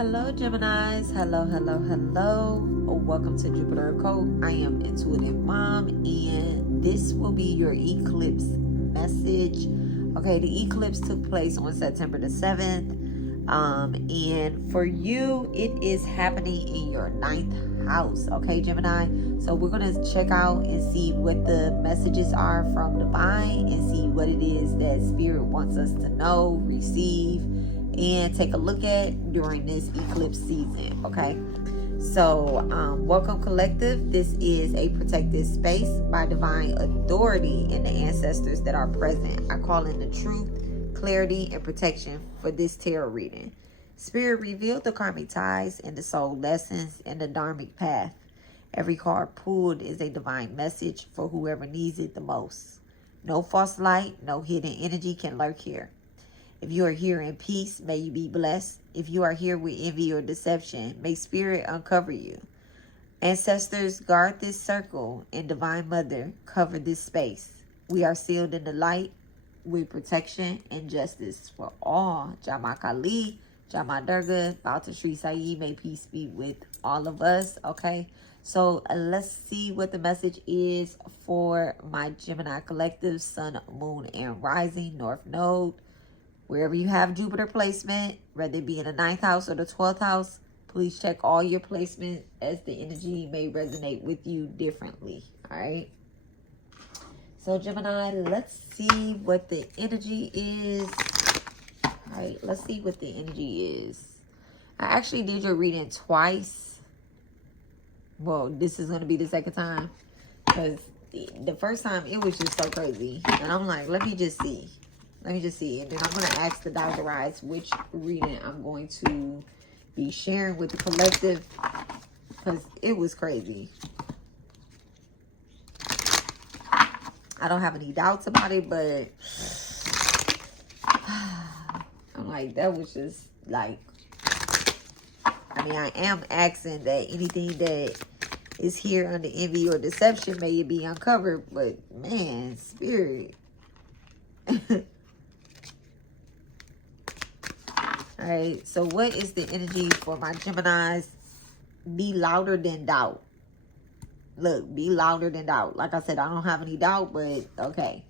Hello, Geminis. Hello, hello, hello. Welcome to Jupiter Occult. I am Intuitive Mom, and this will be your eclipse message. Okay, the eclipse took place on September the 7th. And for you, it is happening in your 9th house. Okay, Gemini. So we're going to check out and see what the messages are from Divine and see what it is that Spirit wants us to know, receive, and take a look at during this eclipse season. Okay, so welcome, collective. This is a protected space by divine authority and the ancestors that are present. I call in the truth, clarity, and protection for this tarot reading. Spirit revealed the karmic ties and the soul lessons and the dharmic path. Every card pulled is a divine message for whoever needs it the most. No false light, no hidden energy can lurk here. If you are here in peace, may you be blessed. If you are here with envy or deception, may Spirit uncover you. Ancestors, guard this circle, and Divine Mother, cover this space. We are sealed in the light with protection and justice for all. Jama Kali, Jama Durga, Bauta Sri Saeed, may peace be with all of us. Okay, so let's see what the message is for my Gemini collective, Sun, Moon, and Rising, North Node. Wherever you have Jupiter placement, whether it be in the 9th house or the 12th house, please check all your placements as the energy may resonate with you differently. All right. So Gemini, let's see what the energy is. All right, let's see what the energy is. I actually did your reading twice. Well, this is going to be the second time because the first time it was just so crazy. And I'm like, let me just see. Let me just see. And then I'm going to ask the Doctorize which reading I'm going to be sharing with the collective because it was crazy. I don't have any doubts about it, but I'm like, that was just like, I mean, I am asking that anything that is here under envy or deception, may it be uncovered. But man, Spirit. All right, so what is the energy for my Geminis? Be louder than doubt. Look, be louder than doubt. Like I said, I don't have any doubt, but okay.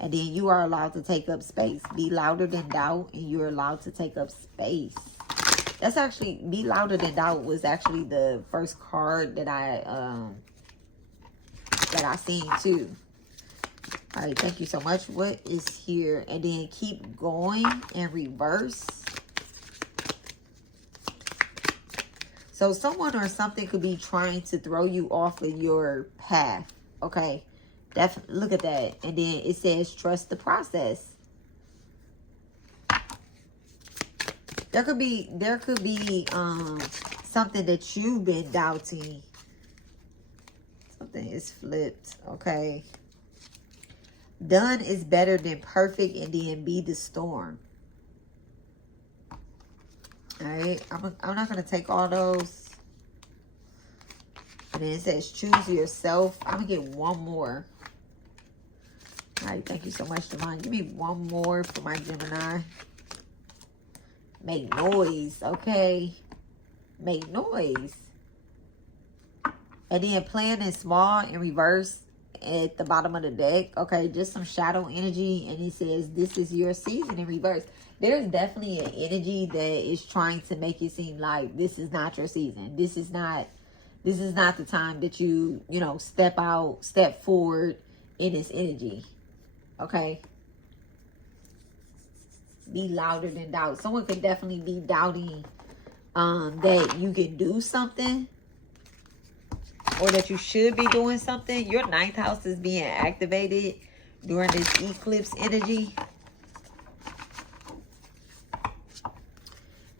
And then you are allowed to take up space. Be louder than doubt, and you're allowed to take up space. That's actually, be louder than doubt was actually the first card that I seen too. All right, thank you so much. What is here? And then keep going in reverse. So someone or something could be trying to throw you off of your path. Okay. Look at that. And then it says trust the process. There could be something that you've been doubting. Something is flipped. Okay. Done is better than perfect, and then be the storm. All right, I'm not going to take all those. And then it says choose yourself. I'm going to get one more. All right, thank you so much, Divine. Give me one more for my Gemini. Make noise, okay? Make noise. And then planning small in reverse at the bottom of the deck. Okay, just some shadow energy. And it says this is your season in reverse. There's definitely an energy that is trying to make it seem like this is not your season. This is not the time that you step forward in this energy. Okay. Be louder than doubt. Someone could definitely be doubting that you can do something or that you should be doing something. Your 9th house is being activated during this eclipse energy.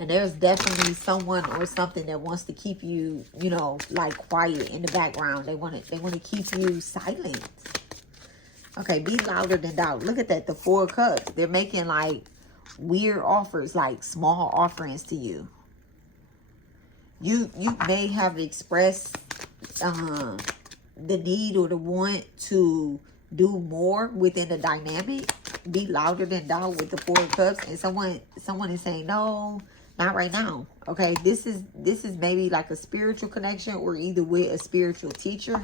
And there's definitely someone or something that wants to keep you, like quiet in the background. They want to keep you silent. Okay, be louder than doubt. Look at that, the 4 of Cups. They're making like weird offers, like small offerings to you. You may have expressed the need or the want to do more within the dynamic. Be louder than doubt with the 4 of Cups. And someone is saying, no, Not right now. Okay, this is maybe like a spiritual connection, or either with a spiritual teacher.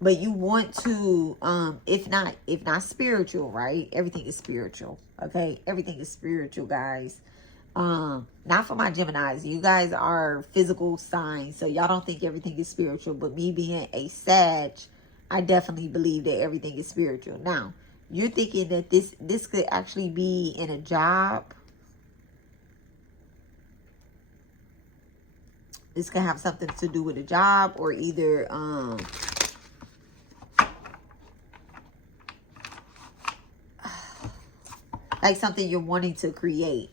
But you want to, if not spiritual, right? Everything is spiritual. Okay, everything is spiritual, guys. Not for my Geminis. You guys are physical signs, so y'all don't think everything is spiritual. But me being a Sag, I definitely believe that everything is spiritual. Now, you're thinking that this could actually be in a job. This could have something to do with a job, or either like something you're wanting to create.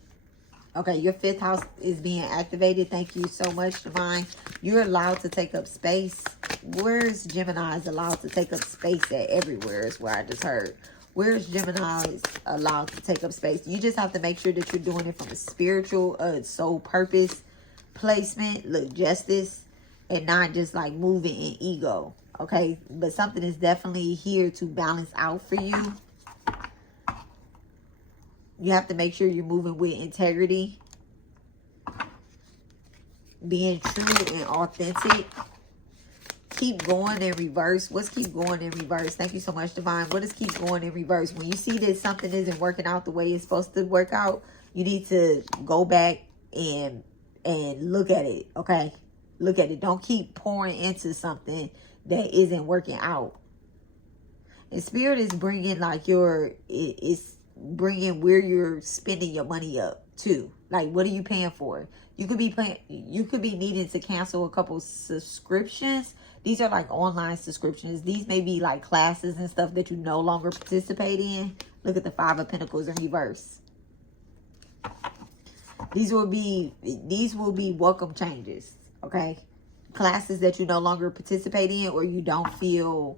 Okay, your 5th house is being activated. Thank you so much, Divine. You're allowed to take up space. Where's Gemini is allowed to take up space at? Everywhere is where I just heard. Where's Gemini is allowed to take up space? You just have to make sure that you're doing it from a spiritual, soul purpose placement, look, justice, and not just like moving in ego. Okay, but something is definitely here to balance out for you. You have to make sure you're moving with integrity, being true and authentic. Keep going in reverse. What's keep going in reverse? Thank you so much, Divine. What is keep going in reverse? When you see that something isn't working out the way it's supposed to work out, you need to go back and look at it, okay? Look at it. Don't keep pouring into something that isn't working out. And Spirit is bringing like it's bringing where you're spending your money up to. Like, what are you paying for? You could be needing to cancel a couple subscriptions. These are like online subscriptions. These may be like classes and stuff that you no longer participate in. Look at the 5 of Pentacles in reverse. These will be welcome changes, okay? Classes that you no longer participate in, or you don't feel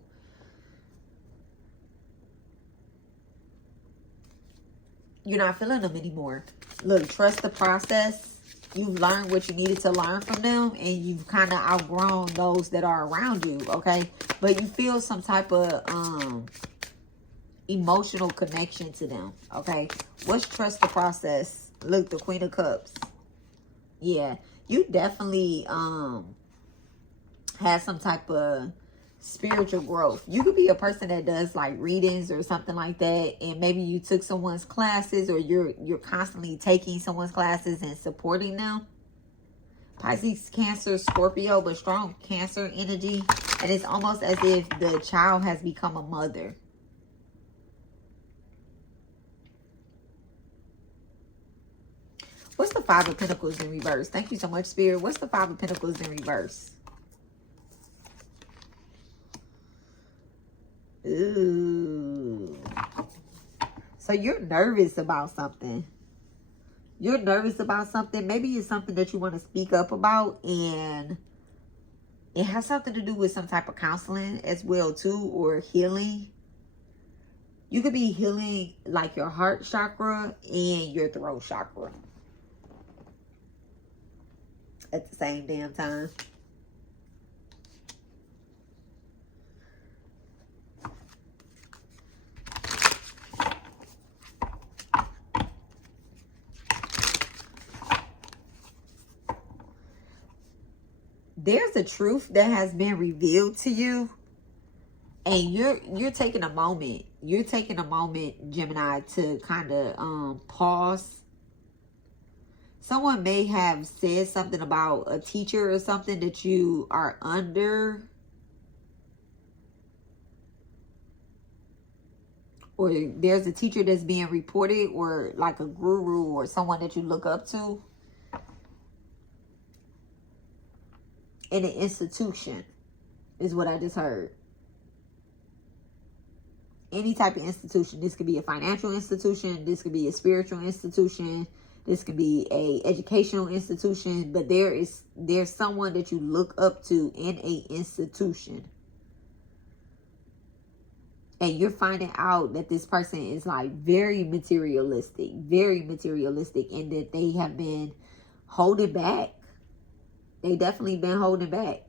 you're not feeling them anymore. Look, trust the process. You've learned what you needed to learn from them, and you've kind of outgrown those that are around you, okay? But you feel some type of emotional connection to them, okay? What's trust the process? Look, the Queen of Cups. Yeah, you definitely have some type of spiritual growth. You could be a person that does like readings or something like that, and maybe you took someone's classes, or you're constantly taking someone's classes and supporting them. Pisces, Cancer, Scorpio, but strong Cancer energy, and it's almost as if the child has become a mother. What's the 5 of Pentacles in reverse? Thank you so much, Spirit. What's the 5 of Pentacles in reverse? Ooh. So you're nervous about something. You're nervous about something. Maybe it's something that you want to speak up about, and it has something to do with some type of counseling as well too, or healing. You could be healing like your heart chakra and your throat chakra at the same damn time. There's a truth that has been revealed to you, and you're taking a moment. You're taking a moment, Gemini, to kind of pause. Someone may have said something about a teacher or something that you are under, or there's a teacher that's being reported, or like a guru or someone that you look up to in an institution, is what I just heard. Any type of institution. This could be a financial institution. This could be a spiritual institution. This could be a educational institution. But there's someone that you look up to in a institution. And you're finding out that this person is like very materialistic, and that they have been holding back. They definitely been holding back.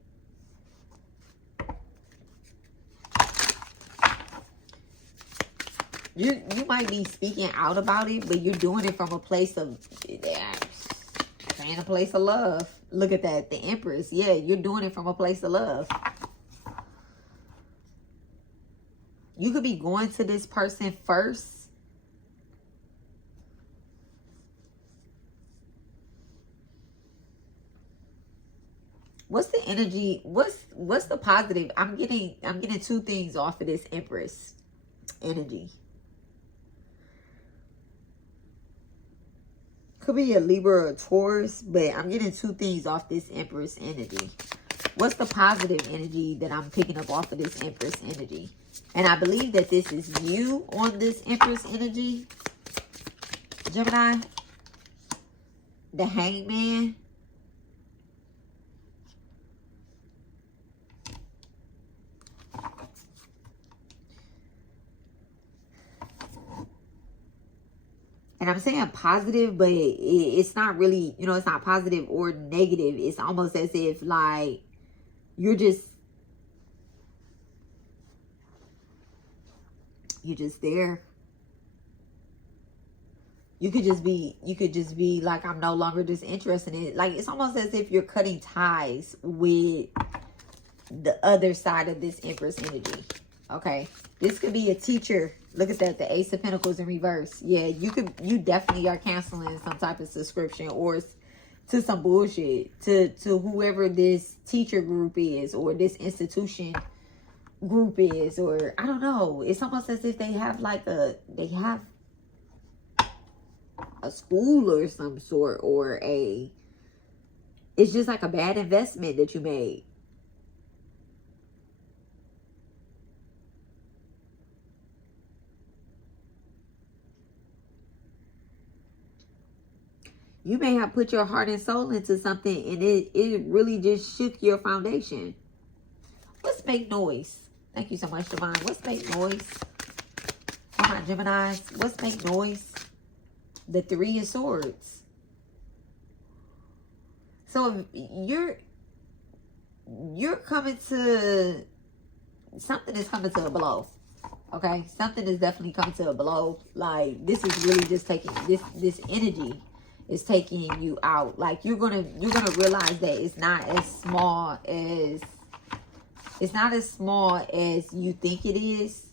You might be speaking out about it, but you're doing it from a place of, a place of love. Look at that, the Empress. Yeah, you're doing it from a place of love. You could be going to this person first. What's the energy? What's the positive? I'm getting two things off of this Empress energy. Could be a Libra or a Taurus, but I'm getting two things off this Empress energy. What's the positive energy that I'm picking up off of this Empress energy? And I believe that this is you on this Empress energy, Gemini. The Hangman. And I'm saying positive, but it's not really, you know, it's not positive or negative. It's almost as if, like, you're just there. You could just be like, I'm no longer just interested in it. Like, it's almost as if you're cutting ties with the other side of this Empress energy. Okay. This could be a teacher. Look at that, the Ace of Pentacles in reverse. Yeah, you definitely are canceling some type of subscription or to some bullshit to whoever this teacher group is, or this institution group is, or I don't know. It's almost as if they have like a school or some sort, or it's just like a bad investment that you made. You may have put your heart and soul into something, and it really just shook your foundation. Let's make noise. Thank you so much, Divine. Let's make noise. Come on, Geminis. Let's make noise. The Three of Swords. So you're coming to, something is coming to a blow. Okay? Something is definitely coming to a blow. Like, this is really just taking, this energy is taking you out. Like, you're gonna realize that it's not as small as you think it is.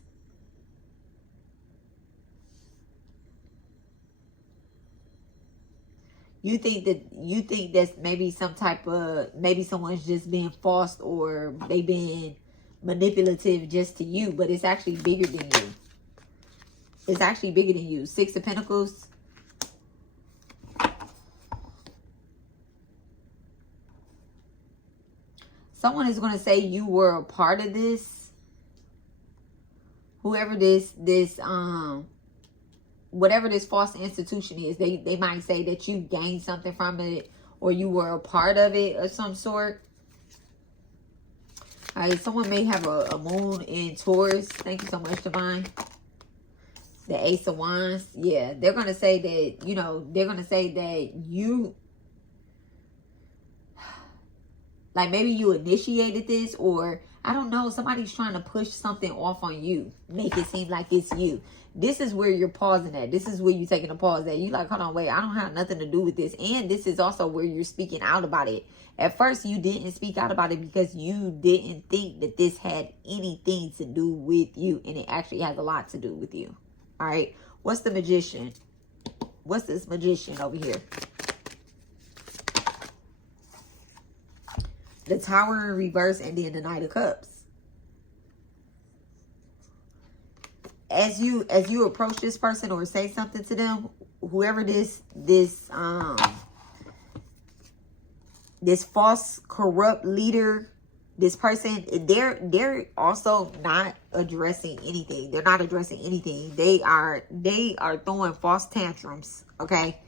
You think that's maybe some type of, maybe someone's just being false, or they being manipulative just to you, but it's actually bigger than you. It's actually bigger than you. Six of Pentacles. Someone is going to say you were a part of this. Whoever whatever this false institution is, they might say that you gained something from it, or you were a part of it of some sort. All right, someone may have a moon in Taurus. Thank you so much, Divine. The Ace of Wands. Yeah, they're going to say that, you know, they're going to say that you, like, maybe you initiated this, or I don't know, somebody's trying to push something off on you. Make it seem like it's you. This is where you're pausing at. This is where you're taking a pause at. You like, hold on, wait, I don't have nothing to do with this. And this is also where you're speaking out about it. At first, you didn't speak out about it because you didn't think that this had anything to do with you. And it actually has a lot to do with you. All right. What's the Magician? What's this Magician over here? The Tower in reverse, and then the Knight of Cups. As you approach this person or say something to them, whoever this false corrupt leader, this person, they're also not addressing anything. They're not addressing anything. They are throwing false tantrums. Okay.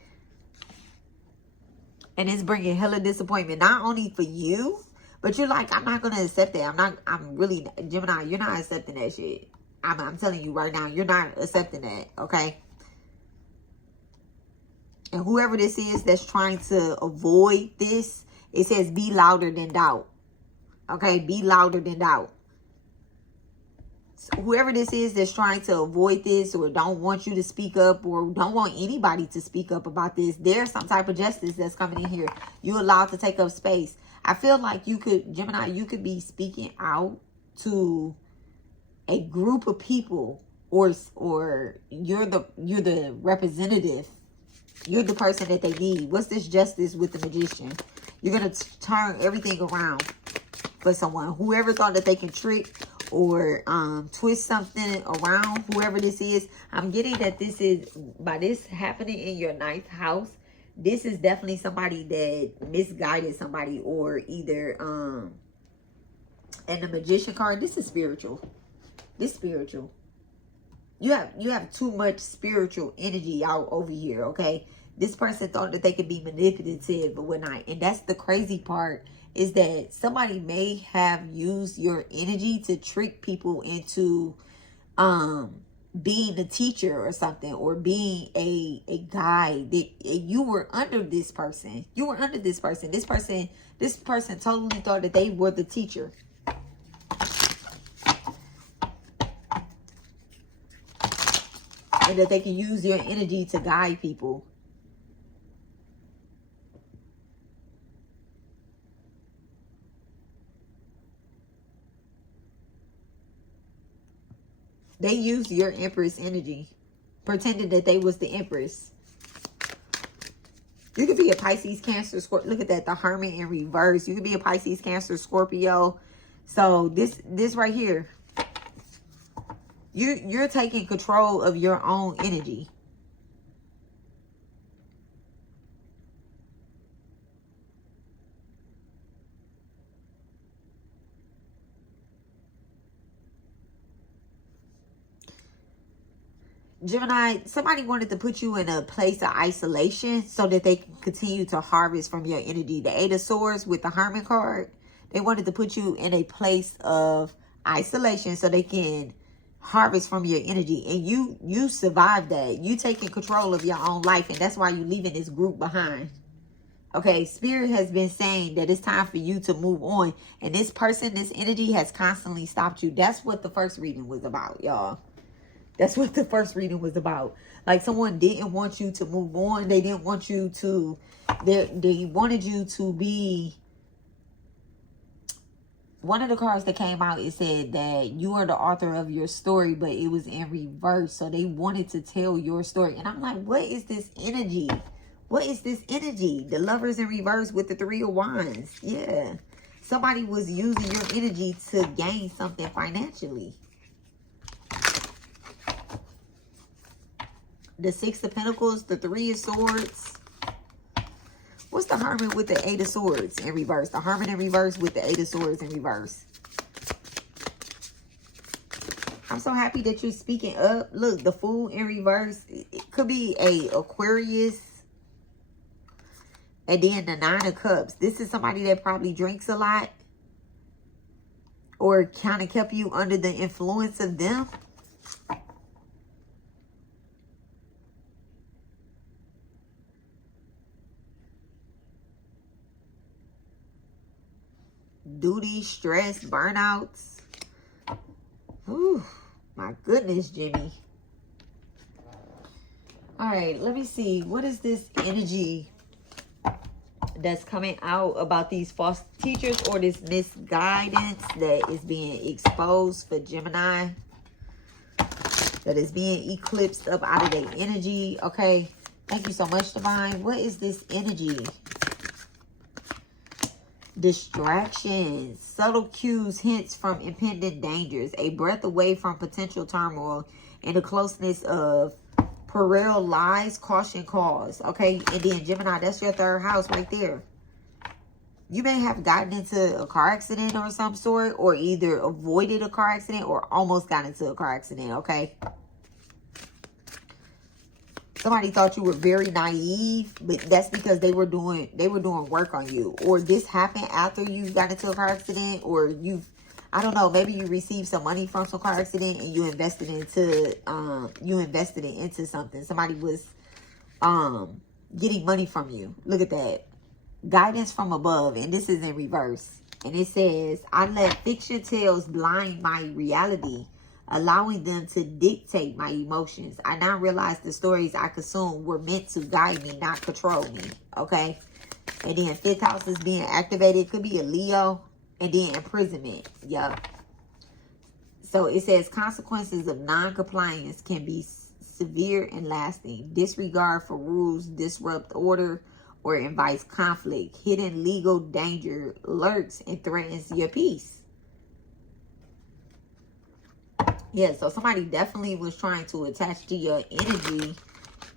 And it's bringing hella disappointment, not only for you, but you're like, I'm not going to accept that. I'm really, Gemini, you're not accepting that shit. I'm telling you right now, you're not accepting that, okay? And whoever this is that's trying to avoid this, it says be louder than doubt. Okay, be louder than doubt. whoever this is that's trying to avoid this or don't want you to speak up or don't want anybody to speak up about this, there's some type of justice that's coming in here. You're allowed to take up space. I feel like you could, Gemini, you could be speaking out to a group of people, or you're the representative. You're the person that they need. What's this justice with the Magician? You're going to turn everything around for someone. Whoever thought that they can trick or twist something around, whoever this is, I'm getting that this is, by this happening in your 9th house, this is definitely somebody that misguided somebody, or either, and the Magician card, this is spiritual. This spiritual. You have too much spiritual energy out over here, okay? This person thought that they could be manipulative or whatnot. And that's the crazy part, is that somebody may have used your energy to trick people into being a teacher or something, or being a guide. You were under this person. You were under this person. This person totally thought that they were the teacher. And that they can use your energy to guide people. They used your Empress energy, pretending that they was the Empress. You could be a Pisces, Cancer, Scorpio. Look at that, the Hermit in reverse. You could be a Pisces, Cancer, Scorpio. So this right here, you're taking control of your own energy. Gemini, somebody wanted to put you in a place of isolation so that they can continue to harvest from your energy. The 8 of Swords with the Hermit card, they wanted to put you in a place of isolation so they can harvest from your energy. And you survived that. You taking control of your own life, and that's why you leaving this group behind. Okay, Spirit has been saying that it's time for you to move on. And this person, this energy has constantly stopped you. That's what the first reading was about, y'all. That's what the first reading was about. Like, someone didn't want you to move on. They didn't want you to, they wanted you to be. One of the cards that came out, it said that you are the author of your story, but it was in reverse. So they wanted to tell your story. And I'm like, what is this energy? What is this energy? The Lovers in reverse with the 3 of Wands. Yeah. Somebody was using your energy to gain something financially. The 6 of Pentacles, the 3 of Swords. What's the Hermit with the 8 of Swords in reverse? The Hermit in reverse with the 8 of Swords in reverse. I'm so happy that you're speaking up. Look, the Fool in reverse. It could be a Aquarius. And then the 9 of Cups. This is somebody that probably drinks a lot, or kind of kept you under the influence of them. Duty, stress, burnouts. Ooh, my goodness, Jimmy. All right, let me see. What is this energy that's coming out about these false teachers, or this misguidance that is being exposed for Gemini, that is being eclipsed up out of their energy? Okay, thank you so much, Divine. What is this energy? Distractions, subtle cues, hints from impending dangers, a breath away from potential turmoil, and the closeness of perennial lies, caution, cause. Okay, and then Gemini, that's your 3rd house right there. You may have gotten into a car accident or some sort, or either avoided a car accident or almost got into a car accident. Okay, somebody thought you were very naive, but that's because they were doing work on you. Or this happened after you got into a car accident, or I don't know, maybe you received some money from some car accident and you invested it into something. Somebody was getting money from you. Look at that. Guidance from above, and this is in reverse. And it says, I let fiction tales blind my reality. allowing them to dictate my emotions. I now realize the stories I consume were meant to guide me, not control me. Okay. And then 5th house is being activated. It could be a Leo. And then imprisonment. Yup. So it says consequences of non-compliance can be severe and lasting. Disregard for rules disrupt order or invites conflict. Hidden legal danger lurks and threatens your peace. Yeah, so somebody definitely was trying to attach to your energy.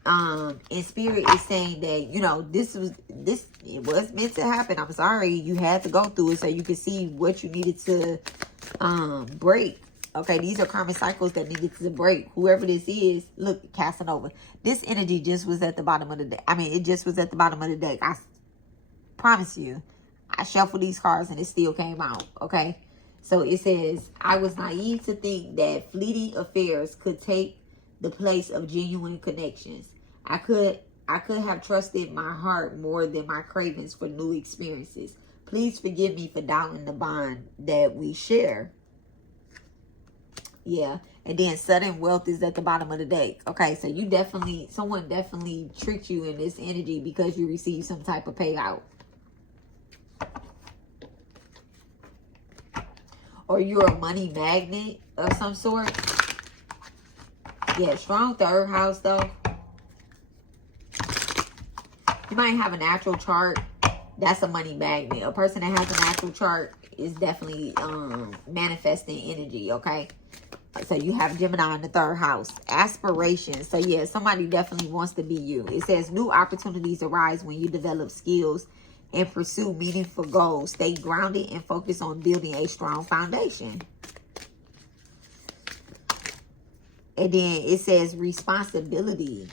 And spirit is saying that, you know, it was meant to happen. I'm sorry you had to go through it so you could see what you needed to break. Okay, these are karmic cycles that needed to break. Whoever this is, look, Casanova. This energy just was at the bottom of the deck. I mean, it just was at the bottom of the deck. I promise you. I shuffled these cards and it still came out. Okay, so it says, I was naive to think that fleeting affairs could take the place of genuine connections. I could have trusted my heart more than my cravings for new experiences. Please forgive me for doubting the bond that we share. Yeah. And then sudden wealth is at the bottom of the deck. Okay, so someone definitely tricked you in this energy because you received some type of payout. Or you're a money magnet of some sort. Yeah, strong 3rd house though. You might have a natural chart. That's a money magnet. A person that has a natural chart is definitely manifesting energy, okay? So you have Gemini in the 3rd house. Aspiration. So yeah, somebody definitely wants to be you. It says new opportunities arise when you develop skills and pursue meaningful goals. Stay grounded and focus on building a strong foundation. And then it says responsibility.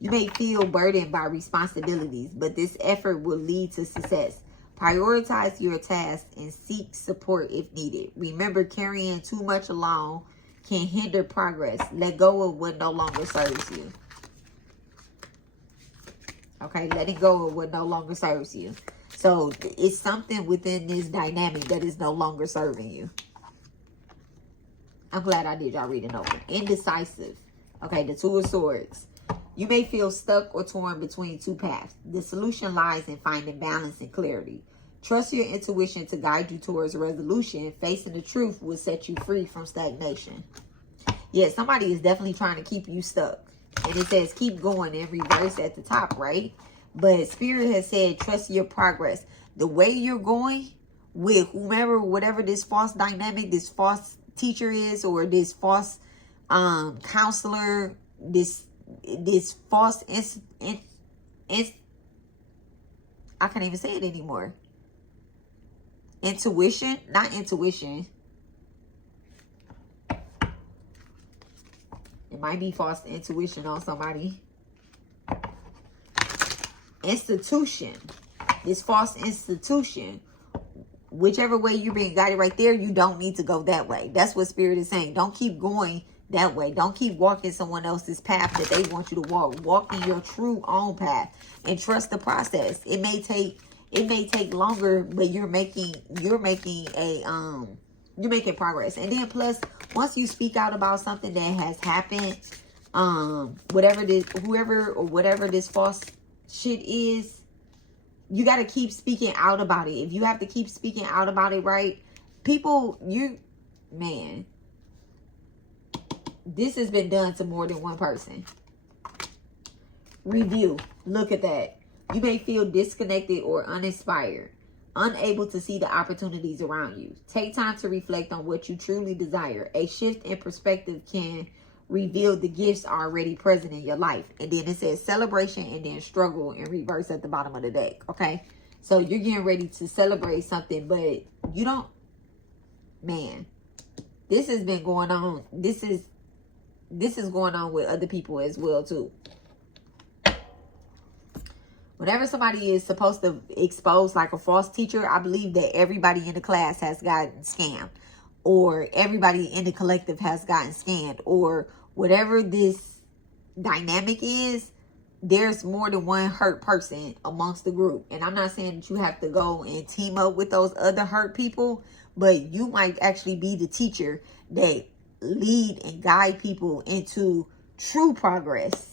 You may feel burdened by responsibilities, but this effort will lead to success. Prioritize your tasks and seek support if needed. Remember, carrying too much alone can hinder progress. Let go of what no longer serves you. Okay, letting go of what no longer serves you. So it's something within this dynamic that is no longer serving you. I'm glad I did y'all reading over. Indecisive. Okay, the 2 of Swords. You may feel stuck or torn between 2 paths. The solution lies in finding balance and clarity. Trust your intuition to guide you towards resolution. Facing the truth will set you free from stagnation. Yeah, somebody is definitely trying to keep you stuck. And it says keep going in reverse at the top, right? But Spirit has said trust your progress. The way you're going with whomever, whatever this false dynamic, this false teacher is, or this false counselor, this false I can't even say it anymore. Intuition, not intuition. It might be false intuition on somebody. Institution. This false institution. Whichever way you're being guided right there, you don't need to go that way. That's what Spirit is saying. Don't keep going that way. Don't keep walking someone else's path that they want you to walk. Walk in your true own path and trust the process. It may take longer, but you're making progress. And then plus, once you speak out about something that has happened, whatever this false shit is, you got to keep speaking out about it. If you have to keep speaking out about it, right? People, this has been done to more than one person. Review. Look at that. You may feel disconnected or uninspired, unable to see the opportunities around you. Take time to reflect on what you truly desire. A shift in perspective can reveal the gifts already present in your life. And then it says celebration and then struggle in reverse at the bottom of the deck. Okay. So you're getting ready to celebrate something, but you don't, this has been going on. This is going on with other people as well too. Whenever somebody is supposed to expose like a false teacher, I believe that everybody in the class has gotten scammed, or everybody in the collective has gotten scammed, or whatever this dynamic is, there's more than one hurt person amongst the group. And I'm not saying that you have to go and team up with those other hurt people, but you might actually be the teacher that lead and guide people into true progress.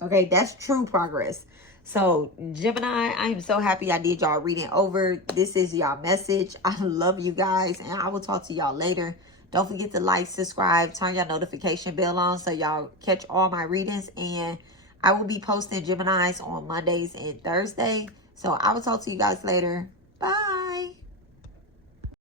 Okay, that's true progress. So, Gemini, I am so happy I did y'all reading over. This is y'all message. I love you guys, and I will talk to y'all later. Don't forget to like, subscribe, turn your notification bell on so y'all catch all my readings. And I will be posting Geminis on Mondays and Thursday. So, I will talk to you guys later. Bye.